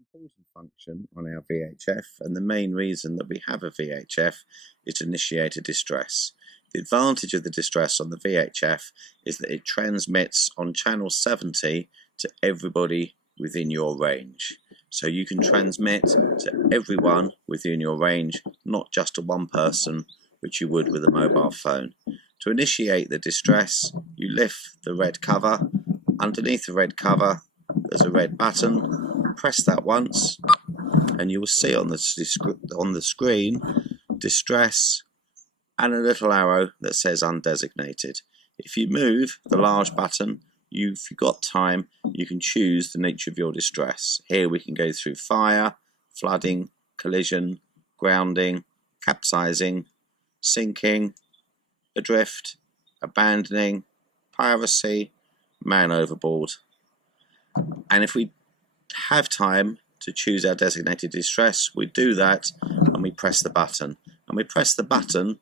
important function on our VHF, and the main reason that we have a VHF is to initiate a distress. The advantage of the distress on the VHF is that it transmits on channel 70 to everybody within your range. So you can transmit to everyone within your range, not just to one person, which you would with a mobile phone. To initiate the distress, you lift the red cover. Underneath the red cover, there's a red button. Press that once, and you will see on the screen distress and a little arrow that says undesignated. If you move the large button, if you've got time, you can choose the nature of your distress. Here we can go through fire, flooding, collision, grounding, capsizing, sinking, adrift, abandoning, piracy, man overboard. And if we have time to choose our designated distress, we do that and we press the button. And we press the button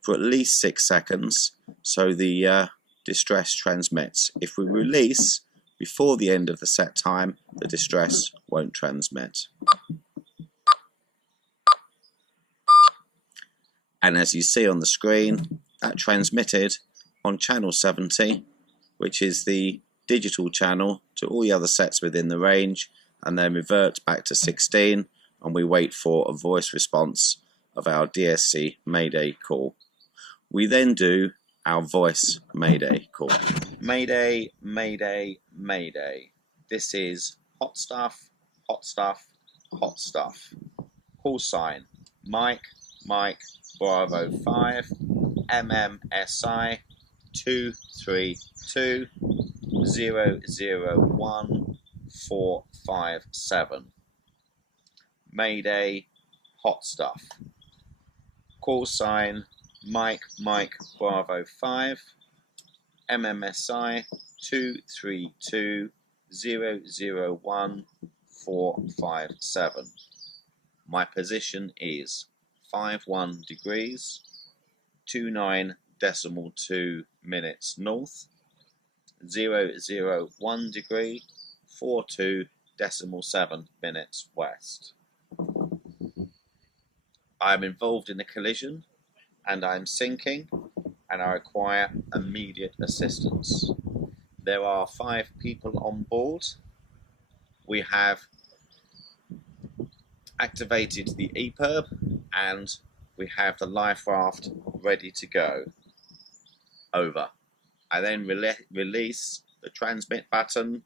for at least 6 seconds so the distress transmits. If we release before the end of the set time, the distress won't transmit. And as you see on the screen, that transmitted on channel 70, which is the digital channel, to all the other sets within the range, and then reverts back to 16, and we wait for a voice response of our DSC Mayday call. We then do our voice Mayday call. Mayday, Mayday, Mayday. This is hot stuff, hot stuff, hot stuff. Call sign Mike, Mike, Bravo 5, MMSI 232 001 457. Mayday, hot stuff. Call sign Mike, Mike, Bravo 5, MMSI 232 001 457. My position is 51 degrees, 29.2 minutes north, 001 degree, 42.7 minutes west. I am involved in a collision and I am sinking and I require immediate assistance. There are 5 people on board. We have activated the EPIRB and we have the life raft ready to go. Over. I then release the transmit button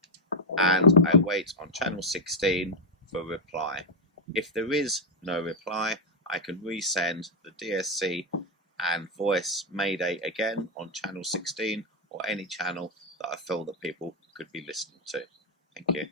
and I wait on channel 16 for a reply. If there is no reply, I can resend the DSC and voice Mayday again on channel 16 or any channel that I feel that people could be listening to. Thank you.